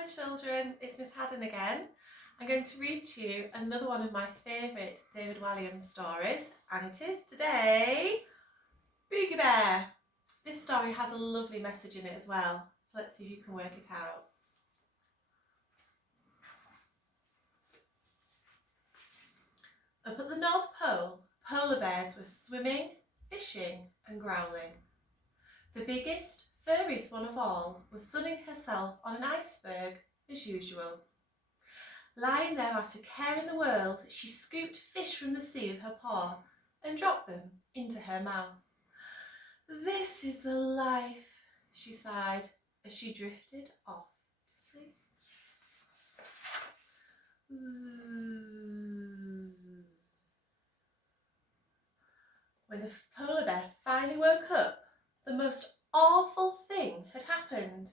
Hello children, it's Miss Haddon again. I'm going to read to you another one of my favourite David Walliams stories, and it is today Boogie Bear. This story has a lovely message in it as well, so let's see if you can work it out. Up at the North Pole, polar bears were swimming, fishing and growling. The biggest, furriest one of all was sunning herself on an iceberg as usual. Lying there out of care in the world, she scooped fish from the sea with her paw and dropped them into her mouth. "This is the life," she sighed as she drifted off to sleep. Zzz. When the polar bear finally woke up, the most awful thing had happened.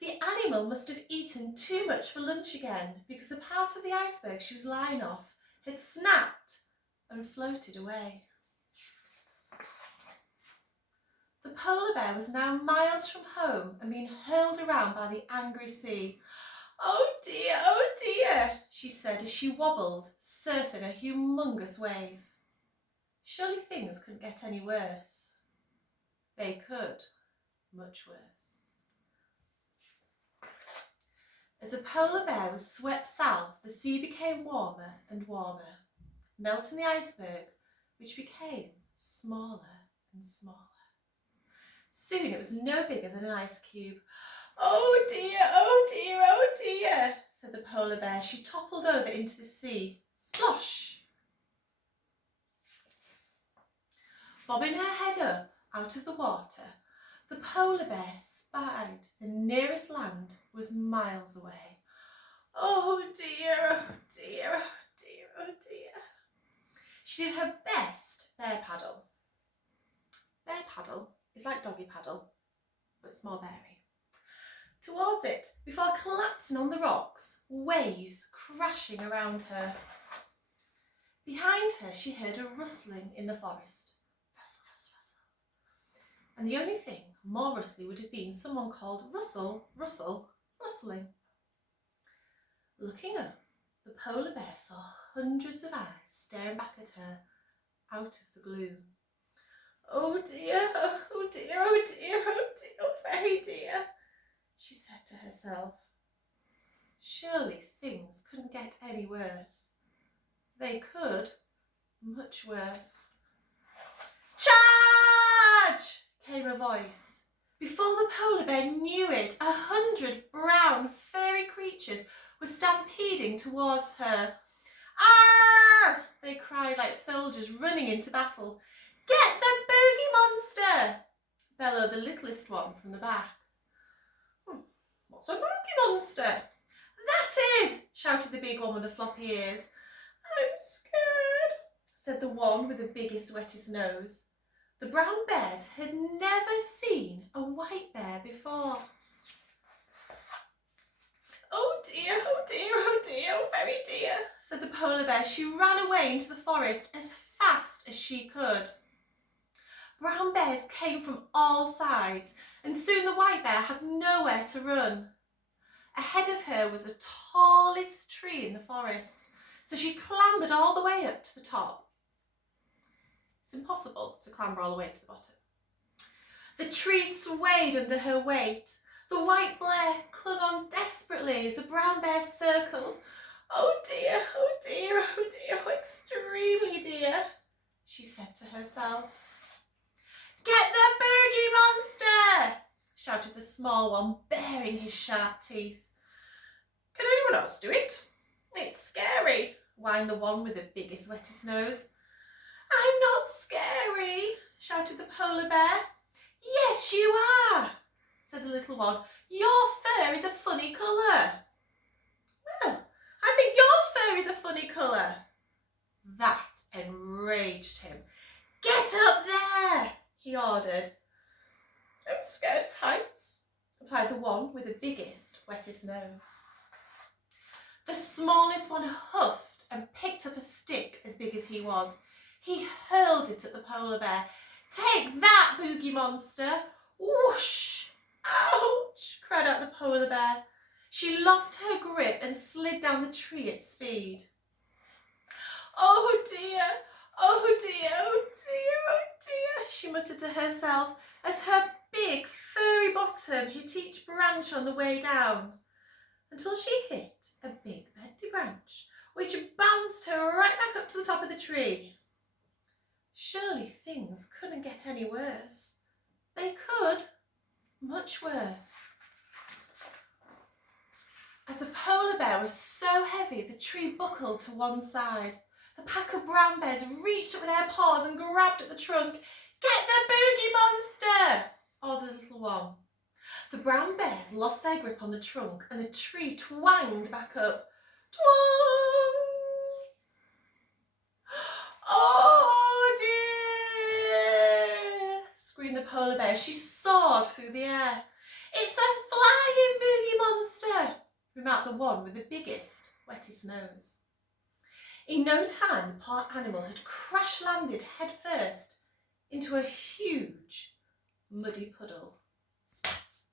The animal must have eaten too much for lunch again, because a part of the iceberg she was lying off had snapped and floated away. The polar bear was now miles from home and being hurled around by the angry sea. "Oh dear," she said as she wobbled, surfing a humongous wave. Surely things couldn't get any worse. They could, much worse. As the polar bear was swept south, the sea became warmer and warmer, melting the iceberg, which became smaller and smaller. Soon it was no bigger than an ice cube. "Oh dear," said the polar bear. She toppled over into the sea. Slosh! Bobbing her head up out of the water, the polar bear spied the nearest land was miles away. Oh dear. She did her best bear paddle. Bear paddle is like doggy paddle, but it's more beary. Towards it, before collapsing on the rocks, waves crashing around her. Behind her, she heard a rustling in the forest. And the only thing more rustly would have been someone called Russell, rustling. Looking up, the polar bear saw hundreds of eyes staring back at her out of the gloom. Oh dear, very dear, she said to herself. Surely things couldn't get any worse. They could, much worse. "Charge!" came a voice. Before the polar bear knew it, 100 brown, furry creatures were stampeding towards her. "Arr!" they cried like soldiers running into battle. "Get the Boogie monster!" bellowed the littlest one from the back. "What's a Boogie monster?" "That is!" shouted the big one with the floppy ears. "I'm scared," said the one with the biggest, wettest nose. The brown bears had never seen a white bear before. Oh dear, very dear, said the polar bear. She ran away into the forest as fast as she could. Brown bears came from all sides, and soon the white bear had nowhere to run. Ahead of her was the tallest tree in the forest, so she clambered all the way up to the top. It's impossible to clamber all the way to the bottom. The tree swayed under her weight. The white bear clung on desperately as the brown bear circled. Oh dear, extremely dear, she said to herself. "Get the Boogie monster!" shouted the small one, baring his sharp teeth. "Can anyone else do it? It's scary," whined the one with the biggest, wettest nose. "I'm not scary," shouted the polar bear. "Yes, you are," said the little one. "Your fur is a funny colour." "Well, I think your fur is a funny colour." That enraged him. "Get up there," he ordered. "I'm scared of heights," replied the one with the biggest, wettest nose. The smallest one huffed and picked up a stick as big as he was. He hurled it at the polar bear. "Take that, Boogie monster!" Whoosh! "Ouch!" cried out the polar bear. She lost her grip and slid down the tree at speed. "Oh dear, oh dear, oh dear, oh dear," she muttered to herself as her big furry bottom hit each branch on the way down, until she hit a big bendy branch, which bounced her right back up to the top of the tree. Surely things couldn't get any worse. They could, much worse. As the polar bear was so heavy, the tree buckled to one side. The pack of brown bears reached up with their paws and grabbed at the trunk. "Get the Boogie Monster!" ordered the little one. The brown bears lost their grip on the trunk and the tree twanged back up. Twang! "Oh dear!" screamed the polar bear as she soared through the air. "It's a flying Boogie Monster!" remarked the one with the biggest, wettest nose. In no time, the poor animal had crash-landed headfirst into a huge, muddy puddle. Spat!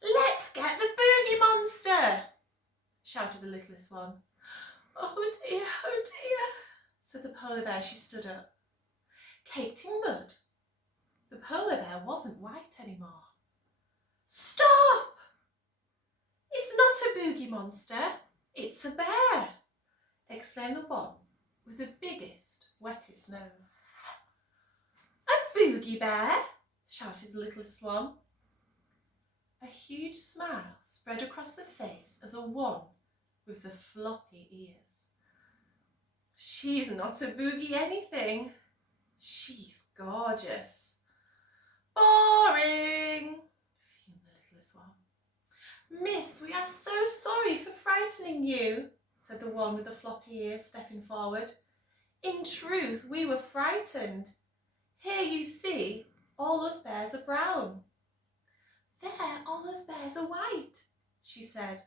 "Let's get the Boogie Monster!" shouted the littlest one. Oh dear, said the polar bear as she stood up. Caked in mud, the polar bear wasn't white anymore. "Stop! It's not a Boogie Monster, it's a bear!" exclaimed the one with the biggest, wettest nose. "A Boogie Bear?" shouted the littlest one. A huge smile spread across the face of the one with the floppy ears. "She's not a Boogie anything. She's gorgeous." "Boring," fumed the littlest one. "Miss, we are so sorry for frightening you," said the one with the floppy ears, stepping forward. "In truth, we were frightened. Here you see, all us bears are brown." "There, all us bears are white," she said,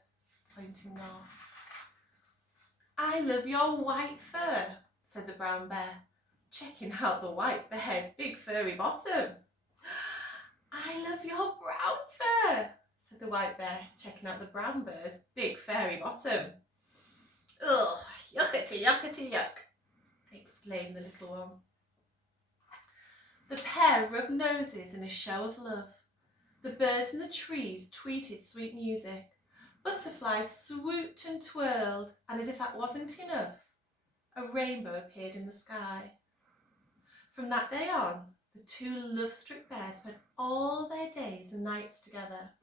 pointing north. "I love your white fur," said the brown bear, checking out the white bear's big furry bottom. "I love your brown fur," said the white bear, checking out the brown bear's big furry bottom. "Ugh, yuckety, yuckety, yuck," exclaimed the little one. The pair rubbed noses in a show of love. The birds in the trees tweeted sweet music. Butterflies swooped and twirled, and as if that wasn't enough, a rainbow appeared in the sky. From that day on, the two love-struck bears spent all their days and nights together.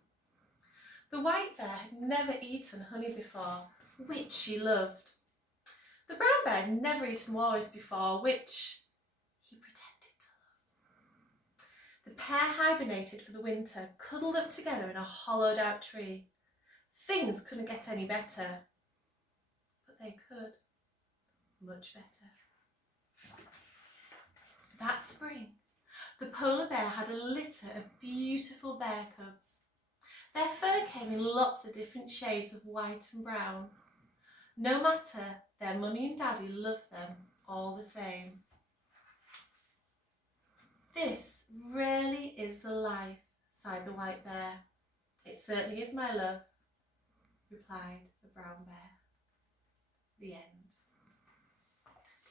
The white bear had never eaten honey before, which she loved. The brown bear had never eaten walrus before, which he pretended to love. The pair hibernated for the winter, cuddled up together in a hollowed-out tree. Things couldn't get any better, but they could, much better. That spring, the polar bear had a litter of beautiful bear cubs. Their fur came in lots of different shades of white and brown. No matter, their mummy and daddy loved them all the same. "This really is the life," sighed the white bear. "It certainly is, my love," replied the brown bear. The end.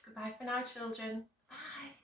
Goodbye for now, children. Bye.